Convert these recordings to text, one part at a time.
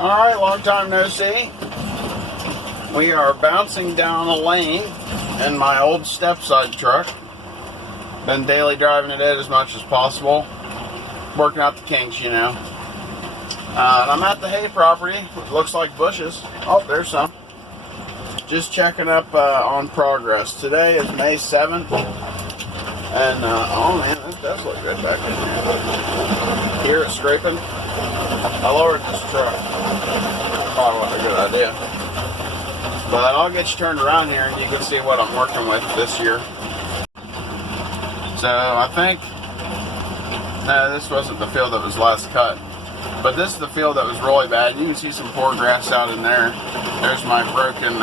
Alright, long time no see. We are bouncing down a lane in my old step-side truck. Been daily driving it as much as possible. Working out the kinks, you know. And I'm at the hay property. It looks like bushes. Oh, there's some. Just checking up on progress. Today is May 7th. And, oh man, that does look good back in here. Hear it scraping? I lowered this truck. Probably wasn't a good idea. But I'll get you turned around here and you can see what I'm working with this year. So I think, no, this wasn't the field that was last cut. But this is the field that was really bad. You can see some poor grass out in there. There's my broken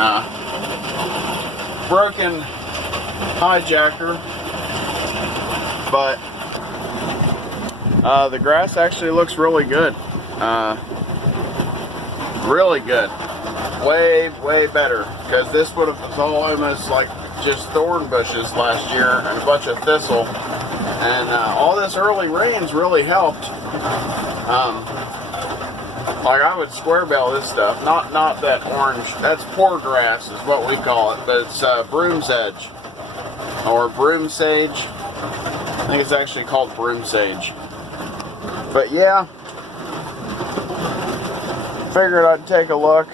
hijacker. But the grass actually looks really good. Really good. Way better. Because this would have was all almost like just thorn bushes last year and a bunch of thistle. And all this early rains really helped. Like I would square bale this stuff. Not that orange. That's poor grass is what we call it. But it's broom sedge. Or broom sage. I think it's actually called broom sage. But yeah, figured I'd take a look.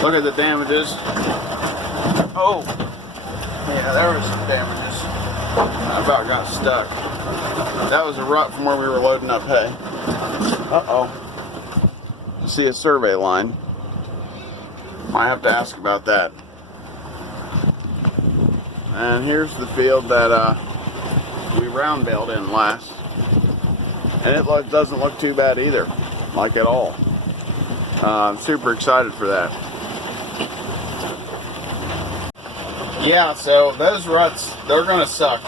Look at the damages. Oh, yeah, there was some damages. I about got stuck. That was a rut from where we were loading up hay. Uh-oh. See a survey line. Might have to ask about that. And here's the field that we round baled in last. And it doesn't look too bad either, like at all. I'm super excited for that. Yeah, so those ruts, they're gonna suck.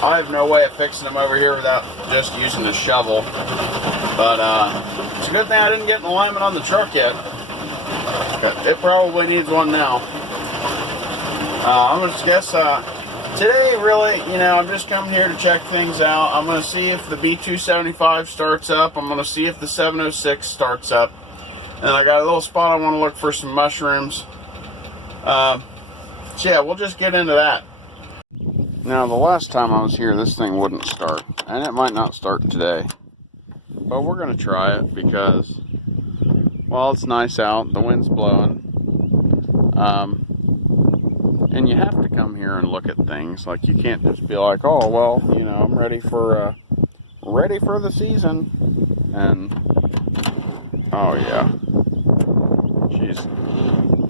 I have no way of fixing them over here without just using the shovel. But it's a good thing I didn't get an alignment on the truck yet. It probably needs one now. I'm gonna guess today, really, you know, I'm just coming here to check things out. I'm going to see if the B275 starts up. I'm going to see if the 706 starts up. And I got a little spot I want to look for some mushrooms. So yeah, we'll just get into that. Now, the last time I was here, this thing wouldn't start. And it might not start today. But we're going to try it because, well, it's nice out. The wind's blowing. And you have to come here and look at things. Like, you can't just be like, oh, well, you know, I'm ready for the season. And, oh, yeah.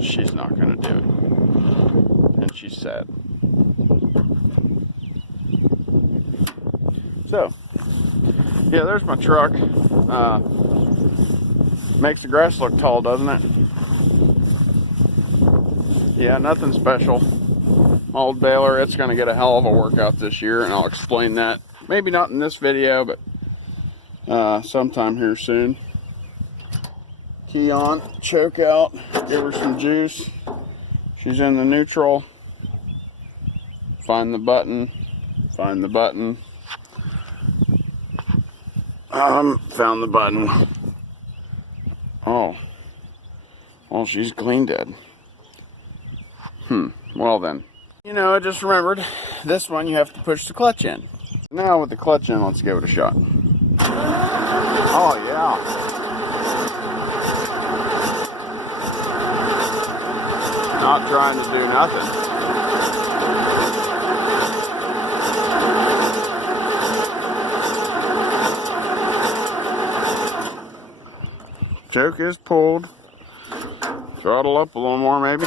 She's not going to do it. And she's sad. So, yeah, there's my truck. Makes the grass look tall, doesn't it? Yeah, nothing special. My old baler, it's going to get a hell of a workout this year, and I'll explain that. Maybe not in this video, but sometime here soon. Key on, choke out, give her some juice. She's in the neutral. Find the button. Found the button. Oh. Well, she's clean dead. Well then. You know, I just remembered, this one you have to push the clutch in. Now with the clutch in, let's give it a shot. Oh yeah. Not trying to do nothing. Choke is pulled. Throttle up a little more maybe.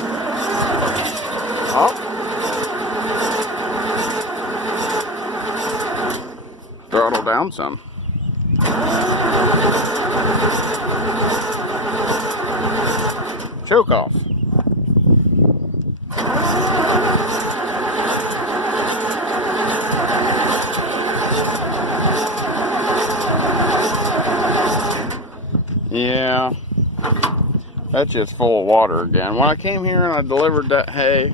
Oh. Throttle down some. Choke off. Yeah. That's just full of water again. When I came here and I delivered that hay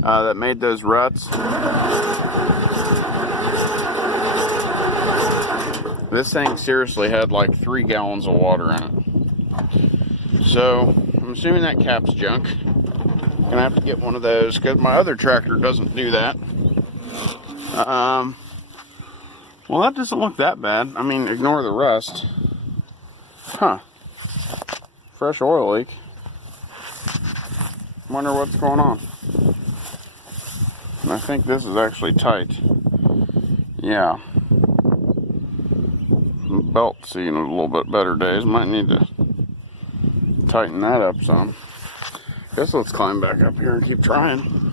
that made those ruts, This thing seriously had like 3 gallons of water in it. So I'm assuming that cap's junk. Gonna have to get one of those because my other tractor doesn't do that. Well, that doesn't look that bad. I mean, ignore the rust. Huh. Fresh oil leak. Wonder what's going on. I think this is actually tight. Yeah. Belt's seeing a little bit better days. Might need to tighten that up some. Guess let's climb back up here and keep trying.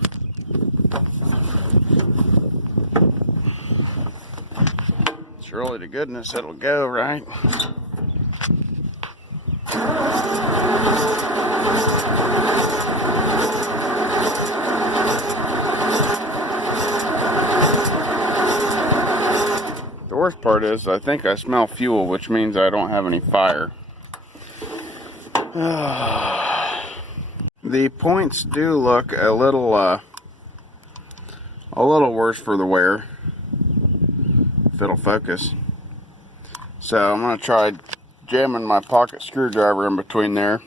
Surely to goodness it'll go, right? The worst part is I think I smell fuel, which means I don't have any fire. The points do look a little worse for the wear, if it'll focus. So I'm gonna try jamming my pocket screwdriver in between there,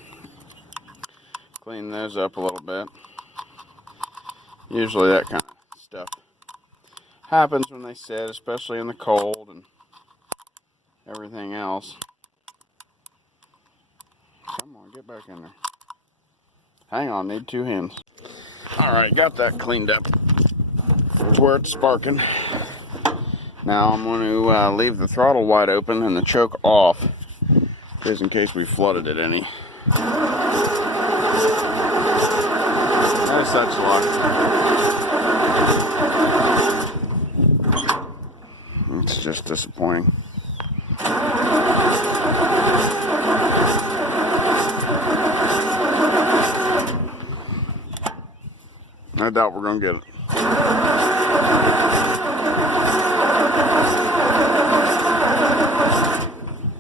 clean those up a little bit. Usually that kind of stuff happens when they sit, especially in the cold and everything else. Come on, get back in there. Hang on, need 2 hands. Alright, got that cleaned up to where it's sparking. Now I'm going to leave the throttle wide open and the choke off, just in case we flooded it any. There's such luck. It's just disappointing. I doubt we're going to get it.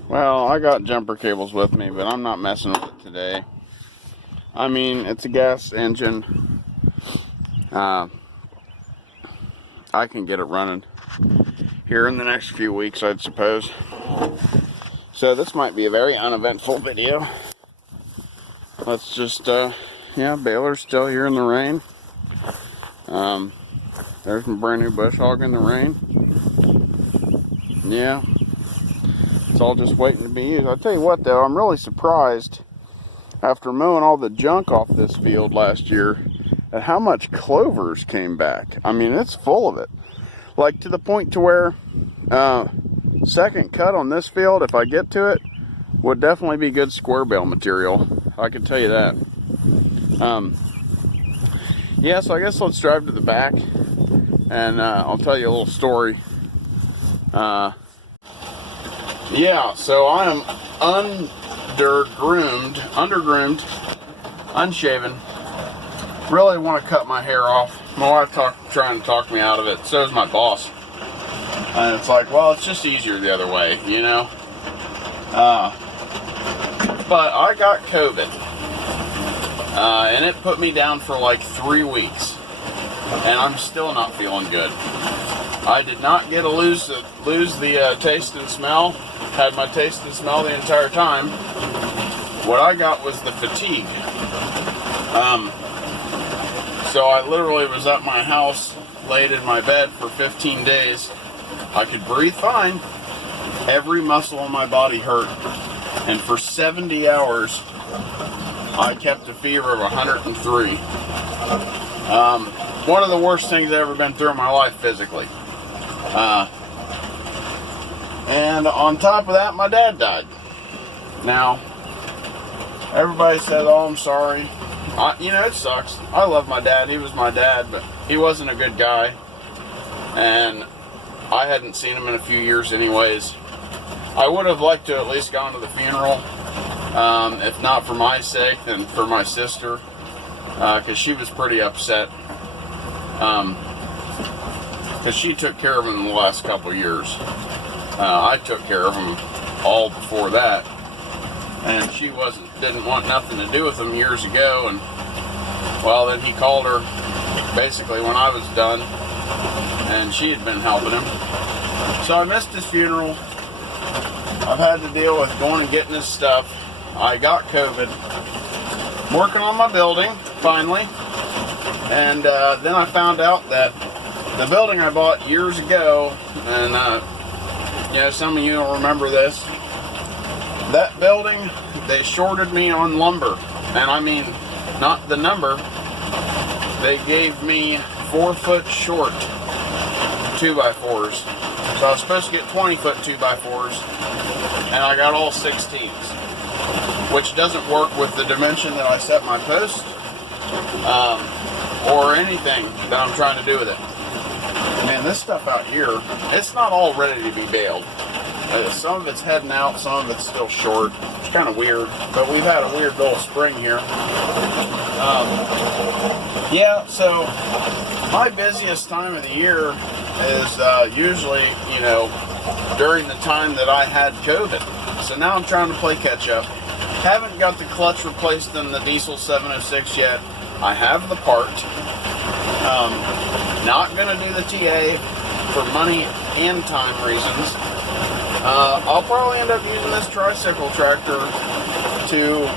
Well, I got jumper cables with me, but I'm not messing with it today. I mean, it's a gas engine. I can get it running here in the next few weeks, I'd suppose. So this might be a very uneventful video. Let's just, yeah, baler's still here in the rain. There's my brand new bush hog in the rain. Yeah, it's all just waiting to be used. I'll tell you what though, I'm really surprised after mowing all the junk off this field last year at how much clovers came back. I mean, it's full of it. Like to the point to where second cut on this field, if I get to it, would definitely be good square bale material. I can tell you that. Yeah, so I guess let's drive to the back and I'll tell you a little story. Yeah, so I am undergroomed, unshaven. Really want to cut my hair off. My wife trying to talk me out of it. So is my boss. And it's like, well, it's just easier the other way, you know? But I got COVID. And it put me down for like 3 weeks. And I'm still not feeling good. I did not get to lose the taste and smell. Had my taste and smell the entire time. What I got was the fatigue. So I literally was at my house, laid in my bed for 15 days. I could breathe fine. Every muscle in my body hurt. And for 70 hours, I kept a fever of 103. One of the worst things I've ever been through in my life physically. And on top of that, my dad died. Now, everybody said, oh, I'm sorry. You know, it sucks. I love my dad. He was my dad, but he wasn't a good guy. And I hadn't seen him in a few years anyways. I would have liked to at least gone to the funeral. If not for my sake, then for my sister. Because she was pretty upset. Because she took care of him in the last couple of years. I took care of him all before that. And she didn't want nothing to do with him years ago. And, well, then he called her basically when I was done. And she had been helping him. So I missed his funeral. I've had to deal with going and getting this stuff. I got COVID. Working on my building, finally. And then I found out that the building I bought years ago, and some of you don't remember this, that building, they shorted me on lumber. And I mean, not the number, they gave me 4-foot short 2x4s. So I was supposed to get 20-foot 2x4s, and I got all 16s, which doesn't work with the dimension that I set my post, or anything that I'm trying to do with it. Man, this stuff out here, it's not all ready to be baled. Some of it's heading out, some of it's still short. It's kind of weird, but we've had a weird little spring here. Yeah, so my busiest time of the year is usually, during the time that I had COVID. So now I'm trying to play catch up. Haven't got the clutch replaced in the diesel 706 yet. I have the part. Not going to do the TA for money and time reasons. I'll probably end up using this tricycle tractor to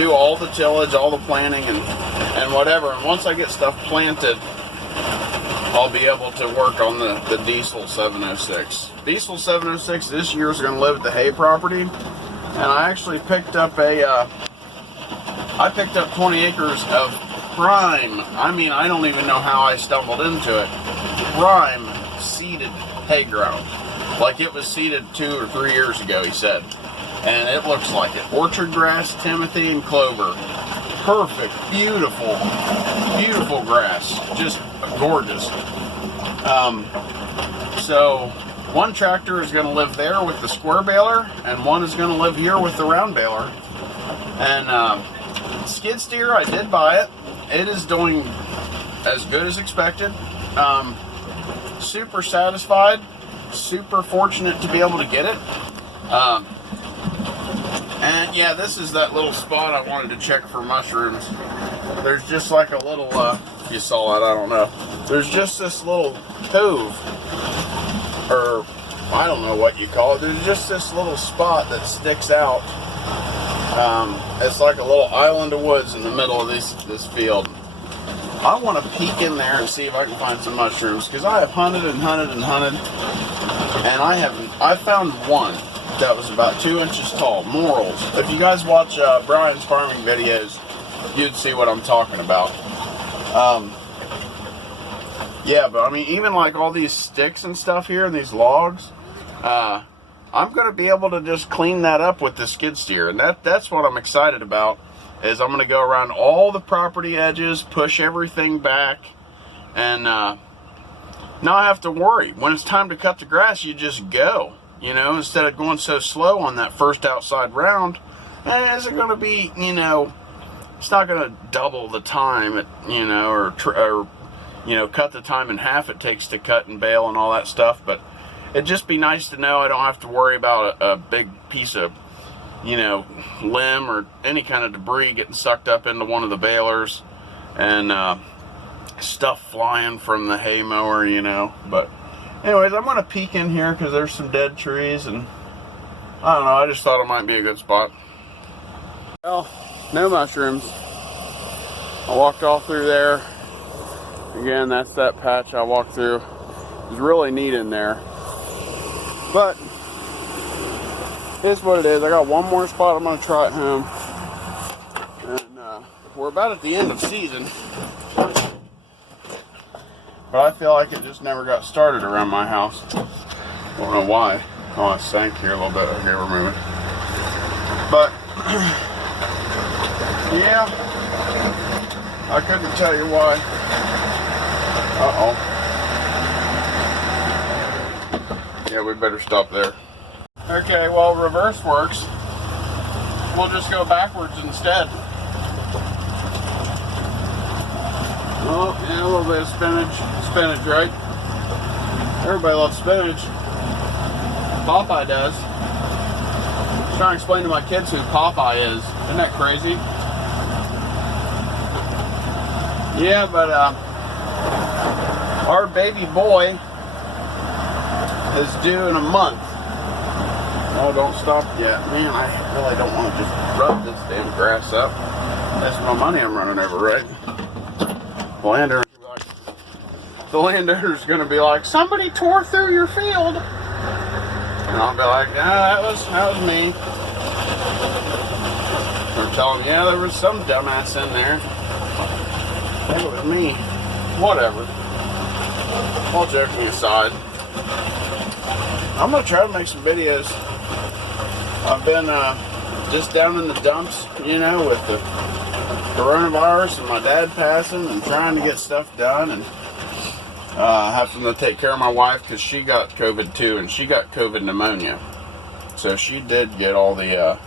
do all the tillage, all the planting, and whatever. And once I get stuff planted, I'll be able to work on the diesel 706. Diesel 706 this year is going to live at the hay property. And I actually picked up 20 acres of prime. I mean, I don't even know how I stumbled into it. Prime seeded hay ground. Like it was seeded 2 or 3 years ago, he said. And it looks like it. Orchard grass, timothy, and clover. Perfect, beautiful, beautiful grass. Just gorgeous. So one tractor is going to live there with the square baler, and one is going to live here with the round baler. And skid steer, I did buy it. It is doing as good as expected. Super satisfied. Super fortunate to be able to get it. And yeah, this is that little spot I wanted to check for mushrooms. There's just like a little, if you saw that, I don't know. There's just this little cove, or I don't know what you call it. There's just this little spot that sticks out. It's like a little island of woods in the middle of this field. I want to peek in there and see if I can find some mushrooms, because I have hunted and hunted and hunted, and I found one that was about 2 inches tall. Morels. If you guys watch Brian's farming videos, you'd see what I'm talking about. Yeah, but I mean, even like all these sticks and stuff here, and these logs, I'm going to be able to just clean that up with the skid steer, and that's what I'm excited about. Is I'm going to go around all the property edges, push everything back, and not have to worry. When it's time to cut the grass, you just go. Instead of going so slow on that first outside round, is it going to be, it's not going to double the time, or cut the time in half it takes to cut and bale and all that stuff. But it'd just be nice to know I don't have to worry about a big piece of, limb or any kind of debris getting sucked up into one of the balers, and stuff flying from the hay mower, But anyways, I'm going to peek in here because there's some dead trees, and I don't know, I just thought it might be a good spot. Well, no mushrooms. I walked all through there. Again, that's that patch I walked through. It was really neat in there. But here's what it is. I got one more spot I'm going to try at home. And we're about at the end of season. But I feel like it just never got started around my house. I don't know why. Oh, it sank here a little bit. Okay, we're moving. But, yeah. I couldn't tell you why. Uh-oh. Yeah, we better stop there. Okay, well, reverse works. We'll just go backwards instead. Oh, yeah, a little bit of spinach. Spinach, right? Everybody loves spinach. Popeye does. I'm trying to explain to my kids who Popeye is. Isn't that crazy? Yeah, but our baby boy is due in a month. Oh, don't stop yet. Man, I really don't want to just rub this damn grass up. That's my money I'm running over, right? The landowner's going to be like, somebody tore through your field. And I'll be like, that was me. Or tell them, yeah, there was some dumbass in there. It was me. Whatever. All joking aside, I'm going to try to make some videos. I've been just down in the dumps, you know, with the coronavirus and my dad passing and trying to get stuff done, and having to take care of my wife because she got COVID too, and she got COVID pneumonia. So she did get all the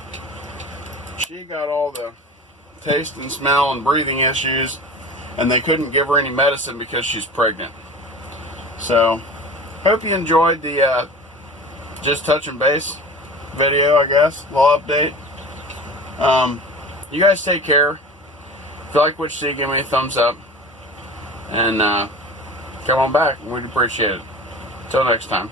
taste and smell and breathing issues, and they couldn't give her any medicine because she's pregnant. So hope you enjoyed the just touching base video, I guess, little update. You guys take care. If you like what you see, give me a thumbs up, and come on back. We'd appreciate it. Till next time.